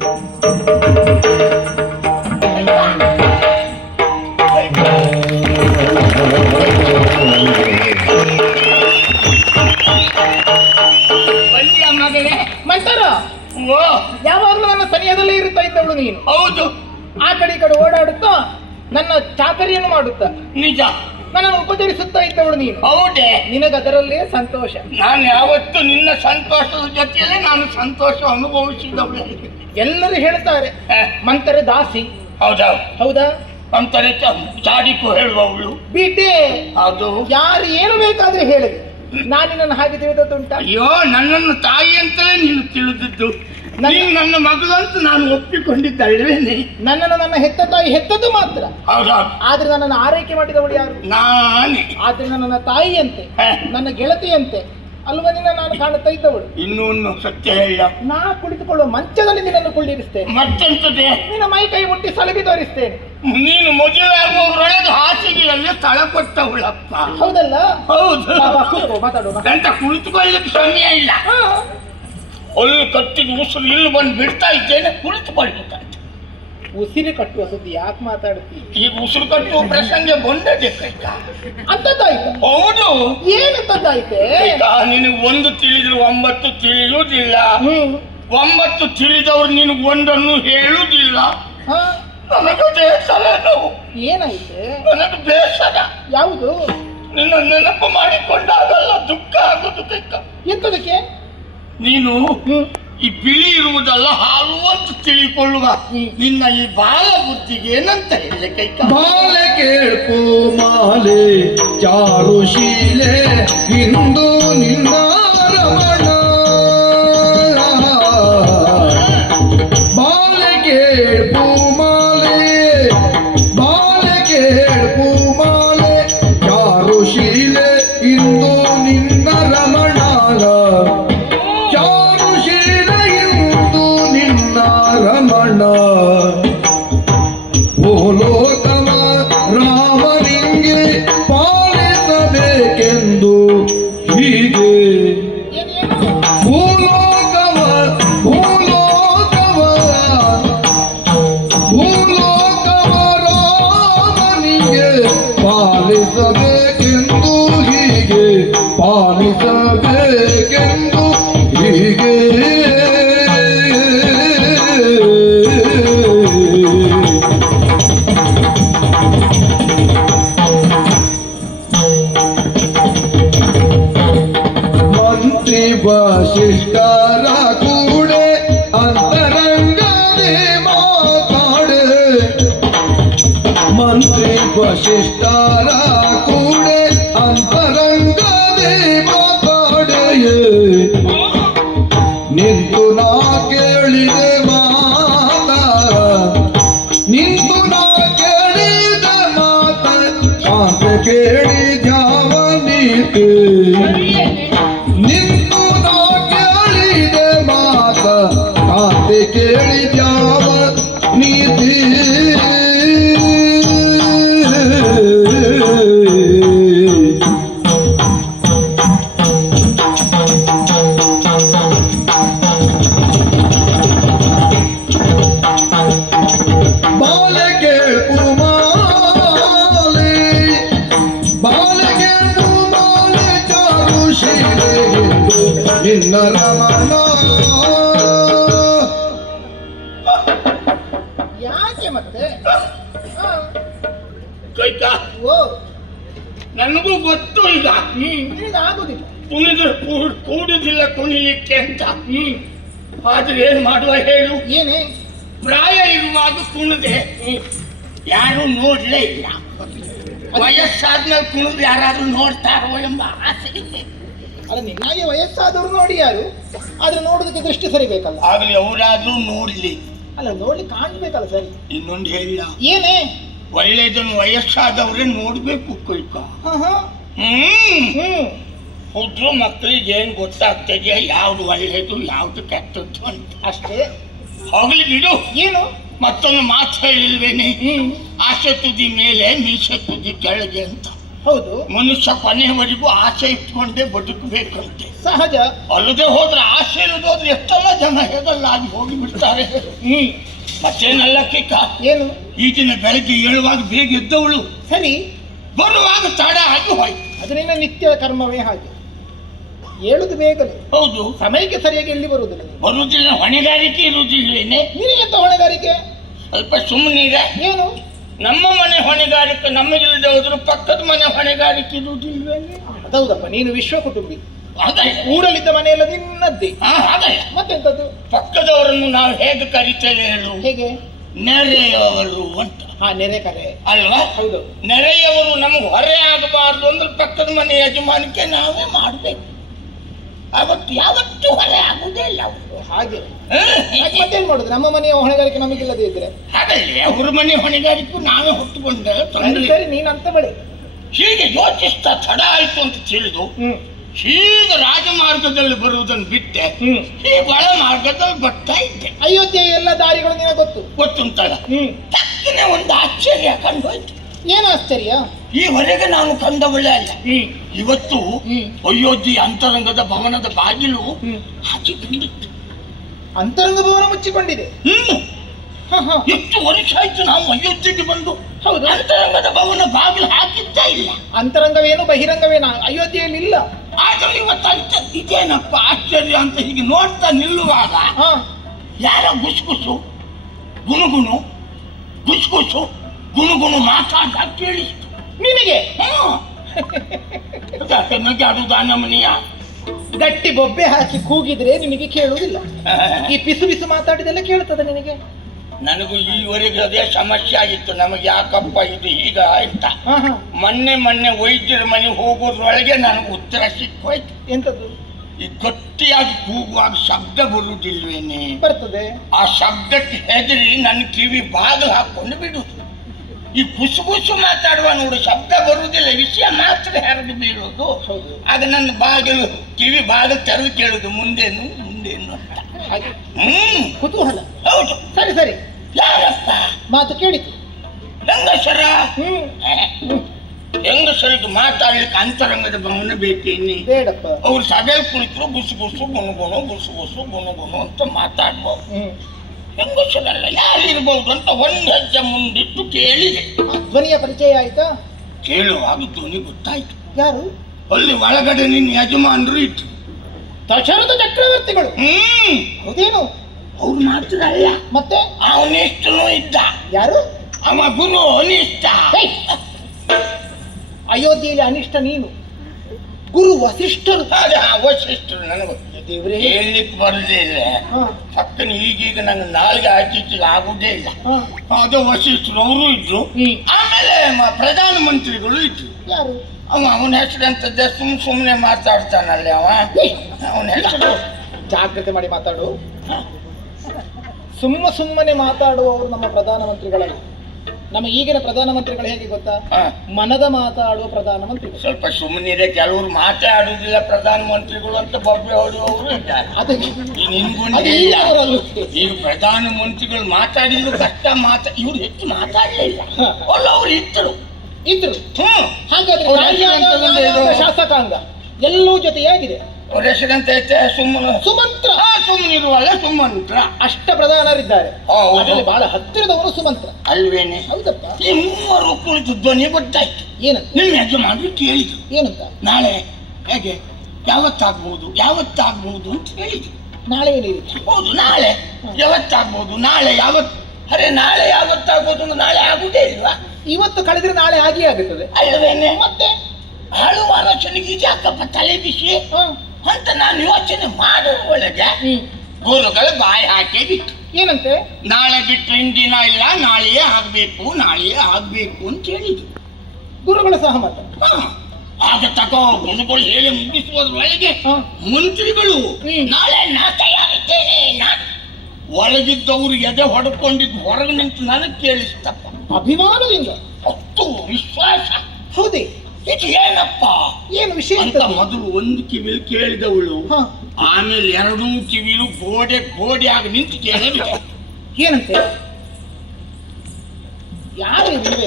ಮಂಟರ ಯಾವಾಗಲೂ ನನ್ನ ಸನಿಯದಲ್ಲೇ ಇರುತ್ತಾ ಇದ್ದವಳು ನೀನು. ಹೌದು. ಆ ಕಡೆ ಈ ಕಡೆ ಓಡಾಡುತ್ತಾ ನನ್ನ ಚಾಕರಿಯನ್ನು ಮಾಡುತ್ತಾ ನಿಜ ನನ್ನನ್ನು ಉಪಚರಿಸುತ್ತಾ ಇದ್ದವಳು ನೀನು. ಹೌದೇ? ನಿನಗದರಲ್ಲೇ ಸಂತೋಷ. ನಾನು ಯಾವತ್ತು ನಿನ್ನ ಸಂತೋಷದ ಜೊತೆಯಲ್ಲೇ ನಾನು ಸಂತೋಷ ಅನುಭವಿಸಿದವಳು. ಎಲ್ಲರೂ ಹೇಳ್ತಾರೆ ಮಂತರ ದಾಸಿ. ಹೌದಾ? ಹೌದಾ? ಅಂತಾರೆ ಚಾಡಿಕು ಹೇಳುವವಳು ಬಿಟ್ಟೆ. ಅದು ಯಾರು ಏನು ಬೇಕಾದ್ರೆ ಹೇಳಿ, ನಾನು ನನ್ನ ಹಾಗೆ ತಿಳಿದದ್ದುಂಟ? ಅಯ್ಯೋ, ನನ್ನನ್ನು ತಾಯಿ ಅಂತಲೇ ನೀನು ತಿಳಿದಿದ್ದು. ನೀನು ನನ್ನ ಮಗಳು ಅಂತ ನಾನು ಒಪ್ಪಿಕೊಂಡಿದ್ದಲ್ವೇನೆ? ನನ್ನನ್ನು ನನ್ನ ಹೆತ್ತ ತಾಯಿ ಹೆತ್ತದ್ದು ಮಾತ್ರ. ಹೌದಾ? ಆದ್ರೆ ನನ್ನನ್ನು ಆರೈಕೆ ಮಾಡಿದವಳು ಯಾರು? ನಾನೇ. ಆದ್ರೆ ನನ್ನ ತಾಯಿಯಂತೆ, ನನ್ನ ಗೆಳತಿಯಂತೆ ಅಲ್ವ ನಿನ್ನ ನಾನು ಕಾಣುತ್ತಾ ಇದ್ದವಳು. ಇನ್ನೊಂದು ಸತ್ಯ ಹೇಳ, ನಾ ಕುಳಿತುಕೊಳ್ಳುವ ಮಂಚದಲ್ಲಿ ನಿನ್ನನ್ನು ಕುಳ್ಳಿರಿಸ್ತೇನೆ. ಮತ್ತೆಂತದೆ? ನಿನ್ನ ಮೈ ಕೈ ಮುಟ್ಟಿ ಸಲಗಿ ತೋರಿಸ್ತೇನೆ. ನೀನು ಮದುವೆ ಆಗುವವರೊಳಗೆ ಹಾಸಿಗೆಯಲ್ಲಿ ಸ್ಥಳ ಕೊಟ್ಟವಳಪ್ಪ. ಹೌದಲ್ಲ? ಹೌದು. ಮಾತಾಡುವ ಅಂತ ಕುಳಿತುಕೊಳ್ಳಲಿಕ್ಕೆ ಸಮಯ ಇಲ್ಲ. ಅಲ್ಲಿ ಕಟ್ಟಿದ ಉಸಿರು ಇಲ್ಲಿ ಬಂದು ಬಿಡ್ತಾ ಇದ್ದೇನೆ, ಕುಳಿತುಕೊಳ್ಬೇಕಂತ. ಉಸಿರು ಕಟ್ಟುವ ಸುದ್ದಿ ಯಾಕೆ ಮಾತಾಡ್ತೀವಿ? ಈಗ ಉಸಿರು ಕಟ್ಟುವ ಪ್ರಸಂಗ ಬಂದದೆ ಅಂತದ್ದಾಯ್ತು. ಹೌದು. ಏನಂತದ್ದಾಯ್ತೆ? ನಿನಗೆ ಒಂದು ತಿಳಿದ್ರೆ 9 ತಿಳಿಯುವುದಿಲ್ಲ. 9 ತಿಳಿದವ್ರು ನಿನಗೆ ಒಂದನ್ನು ಹೇಳುವುದಿಲ್ಲ. ನನಗೆ ಬೇಸರ. ಏನಾಯ್ತೆ? ನನಗೆ ಬೇಸರ. ಯಾವುದು? ನಿನ್ನ ನೆನಪು ಮಾಡಿಕೊಂಡಾಗಲ್ಲ ದುಃಖ ಆಗುದು. ಎಂತದಕ್ಕೆ? ನೀನು ಈ ಬಿಳಿ ಇರುವುದಲ್ಲ ಹಾಲು ಅಂತ ತಿಳಿಕೊಳ್ಳುವ ನಿನ್ನ ಈ ಬಾಲ ಬುದ್ಧಿಗೆ ಏನಂತ ಹೇಳಿ ಬಾಲೆ ಕೇಳ್ಪು ಮಾಲೆ ಚಾರುಶೀಲೆ ಇಂದು ನಿನ್ನ ರಮಣ. ಬಾಲೆ ಕೇಳ್ಪು ಮಾಲೆ, ಬಾಲೆ ಕೇಳ್ಪು ಮಾಲೆ ಚಾರುಶೀಲೆ ಇಂದು ನಿನ್ನ ರಮಣ. ರಮಣ ಭೂಲೋಕವ ರಾಮನಿಂಗೆ ಪಾಲಿಸಬೇಕೆಂದು ಹೀಗೆ. ಭೂಲೋಕವ ರಾಮನಿಗೆ ಪಾಲಿಸಬೇಕೆಂದು ಹೀಗೆ, ಪಾಲಿಸಬೇಕೆಂದು ಹೀಗೆ. ವಸಿಷ್ಠರ ಕೂಡೆ ಅಂತರಂಗದೇ ಮಾತಾಡೆ, ಮಂತ್ರಿ ವಸಿಷ್ಠರ ಕೂಡೆ ಅಂತರಂಗದೇ ಮಾತಾಡೆ. ನಿಂತು ನಾ ಕೇಳಿದೆ ಮಾತ, ನಿಂತು ನಾ ಕೇಳಿದೆ ಮಾತ, ಮಾತ ಕೇಳಿ ಧ್ಯಾವ ನೀತಿ. ನಿಂತು ನಾ ಕೇಳಿದೆ ಮಾತ, ಕಾಂತೆ ಕೇಳಿ ದ್ಯಾವ ನೀತಿ. ಬಾಲೆ ಕೇಳ್ಪು ಮಾಲೆ, ಬಾಲೆ ಕೇಳ್ಪು ಮಾಲೆ ಚಾರುಶೀಲೆ ನಿನ್ನ ರಮಣ. ಯಾಕೆ ಮತ್ತೆ? ನನಗೂ ಗೊತ್ತು ಈಗ. ಆಗುದಿಲ್ಲ ಕೂಡುದಿಲ್ಲ ಕುಣಿಲಿಕ್ಕೆ ಅಂತ. ಆದ್ರೆ ಏನ್ ಮಾಡುವ ಹೇಳು? ಏನೇ? ಪ್ರಾಯ ಇರುವಾಗ ಕುಣಿದೆ ಯಾರು ನೋಡ್ಲೇ ಇಲ್ಲ. ವಯಸ್ಸಾದ್ಮೇಲೆ ಕುಣಿದು ಯಾರಾದ್ರೂ ನೋಡ್ತಾರೋ ಎಂಬ ಆಸೆ ಇದೆ. ಅಲ್ಲ, ನಿನ್ನಾಗೆ ವಯಸ್ಸಾದವ್ರು ನೋಡಿ ಯಾರು, ಆದ್ರೆ ನೋಡೋದಕ್ಕೆ ದೃಷ್ಟಿ ಸರಿಬೇಕಲ್ಲ. ಆಗ್ಲಿ ಅವರಾದ್ರೂ ನೋಡ್ಲಿ. ಅಲ್ಲ, ನೋಡ್ಲಿ ಕಾಣ್ಬೇಕಲ್ಲ ಸರಿ. ಇನ್ನೊಂದು ಹೇಳ. ಏನೇ? ಒಳ್ಳೇದನ್ನು ವಯಸ್ಸಾದವ್ರೆ ನೋಡ್ಬೇಕು ಕೊಯ್ಕ. ಹುಡ್ರು ಮಕ್ಕಳಿಗೆ ಏನ್ ಗೊತ್ತಾಗ್ತದೆ ಯಾವ್ದು ಒಳ್ಳೇದು ಯಾವ್ದು ಕೆಟ್ಟದ್ದು ಅಂತ ಅಷ್ಟೇ. ಹೋಗ್ಲಿ ಬಿಡು. ಏನು? ಮತ್ತೊಂದು ಮಾತು ಹೇಳಿಲ್ವೇನೆ, ಆಸೆ ತುದಿ ಮೇಲೆ ಮೀಸೆ ತುದಿ ಕೆಳಗೆ ಅಂತ. ಹೌದು, ಮನುಷ್ಯ ಕೊನೆಯವರೆಗೂ ಆಸೆ ಇಟ್ಕೊಂಡೇ ಬದುಕಬೇಕಂತೆ. ಸಹಜ. ಅಲ್ಲದೆ ಹೋದ್ರೆ ಆಸೆ ಇಲ್ಲದೋದ್ರೆ ಎಷ್ಟೆಲ್ಲ ಜನ ಹೇಗಲ್ಲಾಗಿ ಹೋಗಿ ಬಿಡ್ತಾರೆ. ಮತ್ತೇನಲ್ಲ ಕಿಕ್ಕ, ಏನು? ಈ ದಿನ ಬೆಳಗ್ಗೆ ಏಳುವಾಗ ಬೇಗ ಎದ್ದವಳು ಸರಿ, ಬರುವಾಗ ತಡ ಆಗಿ ಹೋಯ್ತು. ಅದು ನಿನ್ನ ನಿತ್ಯ ಕರ್ಮವೇ ಹಾಗೆ. ಏಳುದು ಬೇಗನೆ, ಹೌದು, ಸಮಯಕ್ಕೆ ಸರಿಯಾಗಿ ಎಲ್ಲಿ ಬರುವುದಿಲ್ಲ. ಬರುವುದಿಲ್ಲ, ಹೊಣೆಗಾರಿಕೆ ಇರುವುದಿಲ್ವೇನೆ? ನಿನಗೆಂತ ಹೊಣೆಗಾರಿಕೆ? ಸ್ವಲ್ಪ ಸುಮ್ಮನೀಗ. ಏನು? ನಮ್ಮ ಮನೆ ಹೊಣೆಗಾರಿಕೆ ನಮಗಿಲ್ಲದೆ ಹೋದ್ರು ಪಕ್ಕದ ಮನೆ ಹೊಣೆಗಾರಿಕೆ ಇರುವುದಿಲ್ವೇನೆ? ಹೌದಪ್ಪ, ನೀನು ವಿಶ್ವ ಕುಟುಂಬಿ. ಹಾಗಲ್ಲ, ಊರಲ್ಲಿದ್ದ ಮನೆಯೆಲ್ಲ ನಿನ್ನದ್ದೇ. ಹಾಗಲ್ಲ. ಮತ್ತೆಂತದ್ದು? ಪಕ್ಕದವರನ್ನು ನಾವು ಹೇಗೆ ಕರಿತೇವೆ ಹೇಳು? ಹೇಗೆ? ನೆರೆಯವರು ಅಂತ. ನೆರೆ ಕರೆ ಅಲ್ವಾ? ಹೌದು. ನೆರೆಯವರು ನಮಗೆ ಹೊರೆ ಆಗಬಾರ್ದು ಅಂದ್ರೆ ಪಕ್ಕದ ಮನೆ ಯಜಮಾನಿಕೆ ನಾವೇ ಮಾಡ್ಬೇಕು. ಅವತ್ತು ಯಾವತ್ತೂ ಹೊರೆ ಆಗುದೇ ಇಲ್ಲ ಅವರು. ಹಾಗೆ ಮತ್ತೇನ್ ಮಾಡುದು? ನಮ್ಮ ಮನೆಯ ಹೊಣೆಗಾರಿಕೆ ನಮಗಿಲ್ಲದೆ ಇದ್ರೆ ಹಾಗಲ್ಲಿ ಅವ್ರ ಮನೆ ಹೊಣೆಗಾರಿಕೆ ನಾವೇ ಹೊತ್ತುಕೊಂಡೆ ತೊಂದರೆ. ಸರಿ, ನೀನಂತ ಬಳಿ ಹೀಗೆ ಯೋಚಿಸ್ತಾ ತಡ ಆಯ್ತು ಅಂತ ತಿಳಿದು ಹೀಗೆ ರಾಜಮಾರ್ಗದಲ್ಲಿ ಬರುವುದನ್ನು ಬಿಟ್ಟೆ ಈ ಒಳ ಮಾರ್ಗದಲ್ಲಿ ಬರ್ತಾ ಇದ್ದೆ. ಅಯೋಧ್ಯೆ ಎಲ್ಲ ದಾರಿಗಳು ನಿನಗೆ ಗೊತ್ತುಂಟಲ್ಲ. ತಕ್ಕನೆ ಒಂದು ಆಶ್ಚರ್ಯ ಕಂಡೋಯ್ತು. ಏನು ಆಶ್ಚರ್ಯ? ಈವರೆಗೆ ನಾನು ಕಂಡವಳೆ ಅಲ್ಲ. ಇವತ್ತು ಅಯೋಧ್ಯೆ ಅಂತರಂಗದ ಭವನದ ಬಾಗಿಲು ಹಾಕಿಕೊಂಡಿತ್ತು. ಅಂತರಂಗ ಭವನ ಮುಚ್ಚಿಕೊಂಡಿದೆ. ಎಷ್ಟು ವರ್ಷ ಆಯ್ತು ನಾವು ಅಯೋಧ್ಯೆಗೆ ಬಂದು. ಹೌದು, ಅಂತರಂಗದ ಭವನ ಬಾಗಿಲು ಹಾಕಿದ್ದೇ ಇಲ್ಲ. ಅಂತರಂಗವೇನು ಬಹಿರಂಗವೇನು ಅಯೋಧ್ಯೆಯಲ್ಲಿ ಇಲ್ಲ. ಆದ್ರೆ ಇವತ್ತು ಇದೇನಪ್ಪ ಆಶ್ಚರ್ಯ ಅಂತ ಹೀಗೆ ನೋಡ್ತಾ ನಿಲ್ಲುವಾಗ ಯಾರ ಗುಸುಗುಸು ಗುನುಗುನು ಗುಸುಗುಸು ಗುನುಗುನು ಮಾತಾಡ ಕೇಳಿಸ್ತು ನಿನಗೆ. ನಗಾಡುದ ನಮ್ಮನೆಯ ಗಟ್ಟಿ ಬೊಬ್ಬೆ ಹಾಕಿ ಕೂಗಿದ್ರೆ ನಿನಗೆ ಕೇಳುವುದಿಲ್ಲ. ಈ ಪಿಸು ಪಿಸು ಮಾತಾಡಿದೆಲ್ಲ ಕೇಳ್ತದೆ ನಿನಗೆ. ನನಗೂ ಈವರೆಗೆ ಅದೇ ಸಮಸ್ಯೆ ಆಗಿತ್ತು. ನಮಗೆ ಯಾಕಪ್ಪ ಇದು ಈಗ ಅಂತ. ಮೊನ್ನೆ ವೈದ್ಯರ ಮನೆಗೆ ಹೋಗೋದ್ರೊಳಗೆ ನನಗೆ ಉತ್ತರ ಸಿಕ್ಕೋಯ್ತು. ಎಂತದ್ದು? ಈ ಗಟ್ಟಿಯಾಗಿ ಕೂಗುವಾಗ ಶಬ್ದ ಬರುವುದಿಲ್ವೇನೆ? ಬರ್ತದೆ. ಆ ಶಬ್ದಕ್ಕೆ ಹೆದರಿ ನನ್ನ ಕಿವಿ ಬಾಗಿಲು ಹಾಕೊಂಡು ಬಿಡುದು. ಈ ಗುಸು ಮಾತಾಡುವ ನೋಡು, ಶಬ್ದ ಬರುವುದಿಲ್ಲ, ವಿಷಯ ಮಾತ್ರ ಹೆರದು ಬೀಳುವುದು. ಆಗ ನನ್ನ ಬಾಗಿಲು ಕಿವಿ ಬಾಗಿಲು ತೆರೆದು ಕೇಳುದು ಮುಂದೇನು ಮುಂದೇನು ಅಂತ. ಕುತೂಹಲ. ಹೌದು. ಸರಿ ಸರಿ, ಯಾರಪ್ಪ ಮಾತು ಕೇಳಿತು? ಹೆಂಗಸರ. ಹೆಂಗಸರಿಗೆ ಮಾತಾಡ್ಲಿಕ್ಕೆ ಅಂತರಂಗದ ಭವನ ಬೇಕೇನಿ? ಬೇಡಪ್ಪ. ಅವ್ರು ಸಭೆಯಲ್ಲಿ ಕುಳಿತರು ಗುಸುಗುಸು ಗುಣಗುಣ ಗುಸುಗುಸು ಗುಣಗುಣ ಅಂತ ಮಾತಾಡ್ಬೋದು. ಹೆಂಗಸರಲ್ಲ ಯಾರಿರ್ಬೋದು ಅಂತ ಒಂದು ಹೆಜ್ಜೆ ಮುಂದಿಟ್ಟು ಕೇಳಿದೆ. ಧ್ವನಿಯ ಪರಿಚಯ ಆಯ್ತಾ? ಕೇಳುವಾಗ ಧ್ವನಿ ಗೊತ್ತಾಯ್ತು. ಯಾರು? ಅಲ್ಲಿ ಒಳಗಡೆ ನಿನ್ನ ಯಜಮಾನರು ಇತ್ತು, ದಶರಥ ಚಕ್ರವರ್ತಿಗಳು. ಹೌದೇನು? ಅವ್ರು ಮಾತ್ರ ಅಲ್ಲ, ಮತ್ತೆ ಅವನಿಷ್ಟನು ಇದ್ದ. ಯಾರು? ಅವ ಗುರು ಅನಿಷ್ಟ. ಅಯೋಧ್ಯೆಯಲ್ಲಿ ಅನಿಷ್ಟ ನೀನು, ಗುರು ವಸಿಷ್ಠರು. ವಸಿಷ್ಠರು ನನಗೆ ಹೇಳಲಿಕ್ಕೆ ಬರದೇ ಇಲ್ಲ. ಪಕ್ಕನ ಈಗೀಗ ನನ್ನ ನಾಲ್ಗೆ ಹಾಕಿಟ್ಟಿಗೆ ಆಗುದೇ ಇಲ್ಲ. ಅದು ವಸಿಷ್ಠರು ಅವರು ಇದ್ರು. ಆಮೇಲೆ ಪ್ರಧಾನ ಮಂತ್ರಿಗಳು ಇದ್ರು. ಯಾರು? ಅವನ ಹೆಸರಂತದ್ದೇ ಸುಮ್ಮನೆ ಮಾತಾಡ್ತಾನಲ್ಲಿ ಅವ. ಅವನ ಹೆಸರು ಜಾಗ್ರತೆ ಮಾಡಿ ಮಾತಾಡು. ಸುಮ್ಮನೆ ಮಾತಾಡುವವರು ನಮ್ಮ ಪ್ರಧಾನಮಂತ್ರಿಗಳಲ್ಲ. ನಮ್ಮ ಈಗಿನ ಪ್ರಧಾನಮಂತ್ರಿಗಳು ಹೇಗೆ ಗೊತ್ತಾ? ಮನದ ಮಾತಾಡುವ ಪ್ರಧಾನಮಂತ್ರಿಗಳು. ಸ್ವಲ್ಪ ಸುಮ್ಮನಿದೆ, ಕೆಲವರು ಮಾತಾಡುವುದಿಲ್ಲ ಪ್ರಧಾನಮಂತ್ರಿಗಳು ಅಂತ ಬೊಬ್ಬೆ ಹೊಡೆಯುವವರು ಇದ್ದಾರೆ. ಈಗ ಪ್ರಧಾನಮಂತ್ರಿಗಳು ಮಾತಾಡಿದ್ರು ಕಷ್ಟ ಇವ್ರು ಹೆಚ್ಚು ಮಾತಾಡಲಿಲ್ಲ. ಅವ್ರು ಇದ್ರು. ಹಾಗಾದ್ರೆ ಶಾಸಕಾಂಗ ಎಲ್ಲವೂ ಜೊತೆಯಾಗಿದೆ. ಅವ್ರ ಹೆಸರಂತ ಐತೆ ಸುಮಂತ್ರ. ಸುಮ್ಮನಿರುವಾಗ ಸುಮಂತ್ರ. ಅಷ್ಟ ಪ್ರಧಾನರಿದ್ದಾರೆ, ಅದರಲ್ಲಿ ಬಹಳ ಹತ್ತಿರದವರು ಸುಮಂತ್ರ ಅಲ್ವೇನೆ? ಹೌದಪ್ಪ. ಈ ಮೂವರು ಕುಳಿತು ಧ್ವನಿ ಗೊತ್ತಾಯ್ತು. ಏನಂತ? ನಿಮ್ಮ ಯಜಮಾನರು ಕೇಳಿದ್ರು. ಏನಂತ? ನಾಳೆ ಹೇಗೆ ಯಾವತ್ತಾಗ್ಬಹುದು ಅಂತ ಹೇಳಿದ್ರು. ನಾಳೆ ಏನಿದೆ? ಹೌದು, ನಾಳೆ ಯಾವತ್ತಾಗ್ಬಹುದು. ನಾಳೆ ನಾಳೆ ಯಾವತ್ತಾಗ್ಬೋದು ಅಂದ್ರೆ ನಾಳೆ ಆಗುದೇ ಇಲ್ವಾ? ಇವತ್ತು ಕಳೆದ್ರೆ ನಾಳೆ ಆಗಿಯೇ ಆಗುತ್ತದೆ ಅಲ್ವೇನೆ? ಮತ್ತೆ ಆಳುವ ಆಲೋಚನೆಗೆ ಯಾಕಪ್ಪ ತಲೆ ಬಿಸಿ ಅಂತ ನಾನು ಯೋಚನೆ ಮಾಡುವ ಒಳಗೆ ಗುರುಗಳು ಬಾಯಿ ಹಾಕಿ ಬಿಟ್ಟು. ಏನಂತೆ? ನಾಳೆ ಬಿಟ್ಟು ಇಂದಿನ ಇಲ್ಲ, ನಾಳೆಯೇ ಆಗ್ಬೇಕು ಅಂತ ಹೇಳಿದ್ರು. ಗುರುಗಳ ಸಹಮತ. ಆಗ ತಗೋ ಗುರುಗಳು ಹೇಳಿ ಮುಗಿಸುವುದ್ರೊಳಗೆ ಮಂತ್ರಿಗಳು ನಾಳೆ ನಾ ತಯಾರಿದ್ದೇನೆ. ಒಳಗಿದ್ದವರು ಎದೆ ಹೊಡ್ಕೊಂಡಿದ್ದು ಹೊರಗೆ ನಿಂತು ನನಗೆ ಕೇಳಿಸ್ತಪ್ಪ. ಅಭಿಮಾನದಿಂದ, ಅಷ್ಟು ವಿಶ್ವಾಸ. ಹೌದೇ? ಏನಪ್ಪ ಏನು ವಿಷಯ ಅಂತ ಮೊದಲು ಒಂದು ಕಿವಿಲು ಕೇಳಿದವಳು, ಆಮೇಲೆ ಎರಡೂ ಕಿವಿಲು ಗೋಡೆ ಆಗಿ ನಿಂತು ಕೇಳಿದ. ಏನಂತೆ? ಯಾರು ನೀವೇ?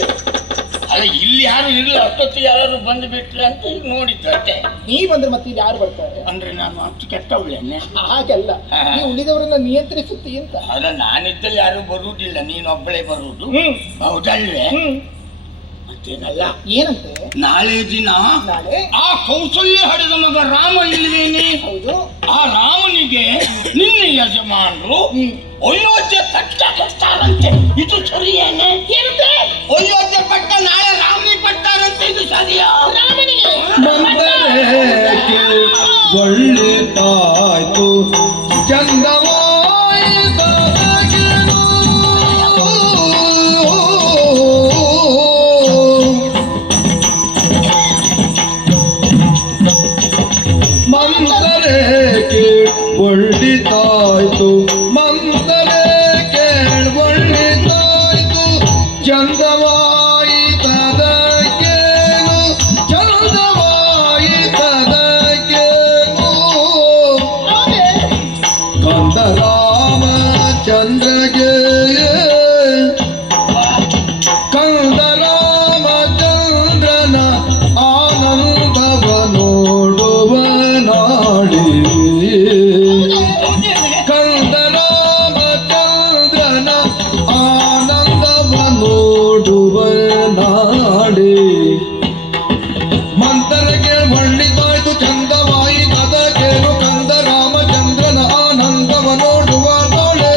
ಅಲ್ಲ ಇಲ್ಲಿ ಯಾರು ಇರಲಿಲ್ಲ, ಅಷ್ಟೊತ್ತಿಗೆ ಯಾರು ಬಂದು ಬಿಟ್ರೆ ಅಂತ ಈಗ ನೋಡಿದ್ದು ಅಷ್ಟೇ. ನೀ ಬಂದ್ರೆ ಮತ್ತೆ ಇಲ್ಲಿ ಯಾರು ಬರ್ತಾರೆ? ಅಂದ್ರೆ ನಾನು ಅಷ್ಟು ಕೆಟ್ಟವಳೇನೆ? ಹಾಗಲ್ಲ, ನೀವು ಉಳಿದವರನ್ನ ನಿಯಂತ್ರಿಸುತ್ತಿ ಅಂತ. ಅಲ್ಲ, ನಾನಿದ್ದಲ್ಲಿ ಯಾರು ಬರುವುದಿಲ್ಲ, ನೀನೊಬ್ಬಳೇ ಬರುವುದು. ಹೌದಲ್ವೇ? ಮತ್ತೇನಲ್ಲ. ಏನಂತೆ? ನಾಳೆ ದಿನ ನಾಳೆ ಆ ಕೌಸಲ್ಯ ಹಡೆದ ಮಗ ರಾಮ ಇಲ್ವೇನೆ? ಹೌದು. ಆ ರಾಮನಿಗೆ ನಿನ್ನ ಯಜಮಾನರು ಅಯೋಧ್ಯೆ ಪಟ್ಟ ಕೊಡ್ತಾರಂತೆ. ಇದು ಸರಿಯೇನೆ? ಏನಂತೆ? ಅಯೋಧ್ಯೆ ಪಟ್ಟ ನಾಳೆ ರಾಮನಿಗೆ ಕೊಡ್ತಾರಂತೆ. ಇದು ಸರಿಯಾ? ರಾಮನಿಗೆ ಮಂದರೇಕೆ ಒಳ್ಳೆದಾಯ್ತು ಚಂದವಾಯಿತನಗೆನು. ಮಂದರೇಕೆ ಒಳ್ಳೆದಾಯ್ತು, ಮಂದರೇಕೆ ಒಳ್ಳೆದಾಯ್ತು ಚಂದವಾಯಿತನಗೆನು, ಚಂದವಾಯಿತನಗೆನು. ಕಂದ ರಾಮಚಂದ್ರಗೆ, ಕಂದ ರಾಮಚಂದ್ರನ ಆನಂದವ ನೋಡುವ ನಾಡಿ, ಕಂದ ರಾಮಚಂದ್ರನ ಆನಂದವ ನೋಡುವ ನಾಡಿ. ಮಂತರಗೆ ಒಳ್ಳಿತಾಯ್ತು ಚಂದವಾಯಿತದಕೇನು, ಕಂದ ರಾಮಚಂದ್ರನ ಆನಂದವ ನೋಡುವ ನಾಳೆ.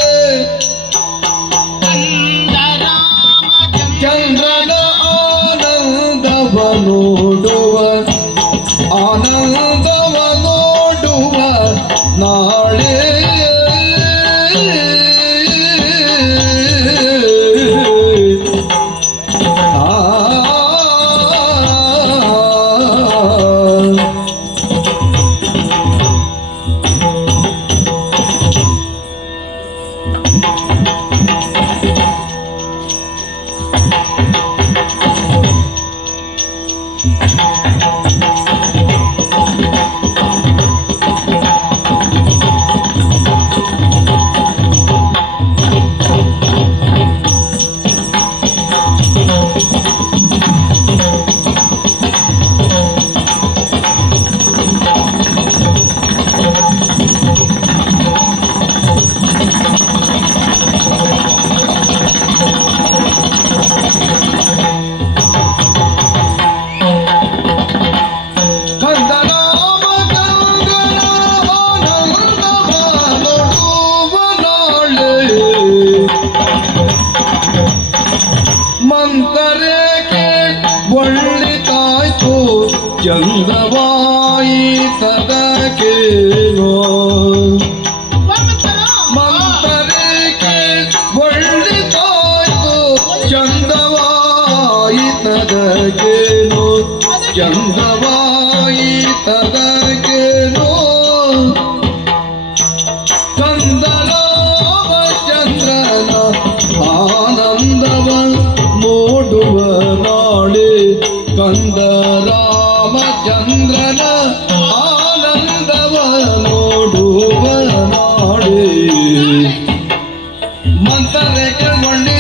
ಚಂದ್ರನ ಆನಂದವ ನೋಡುವ, ಆನಂದವ ನೋಡುವ ನಾಳೆ. ಕಂದ ರಾಮಚಂದ್ರನ ಆನಂದವ ನೋಡುವ ನಾಳೆ. ಮಂತರೇಕೆ ಒಳ್ಳಿತಾಯ್ತು ಚಂದವಾಯಿತದಕೇನೋ, ಮಂತರೇಕೆ ಒಳ್ಳಿತಾಯ್ತು ಚಂದವಾಯಿತದಕೇನೋ, ಚಂದವಾಯಿತದಕೇನೋ. ಕಂದ ರಾಮಚಂದ್ರನ ಆನಂದವ ನೋಡುವ ನಾಳೆ, ಕಂದ ರಾಮಚಂದ್ರನ ಆನಂದವ ನೋಡುವ ನಾಳೆ. ಮಂತರೇಕೆ ಒಳ್ಳೆ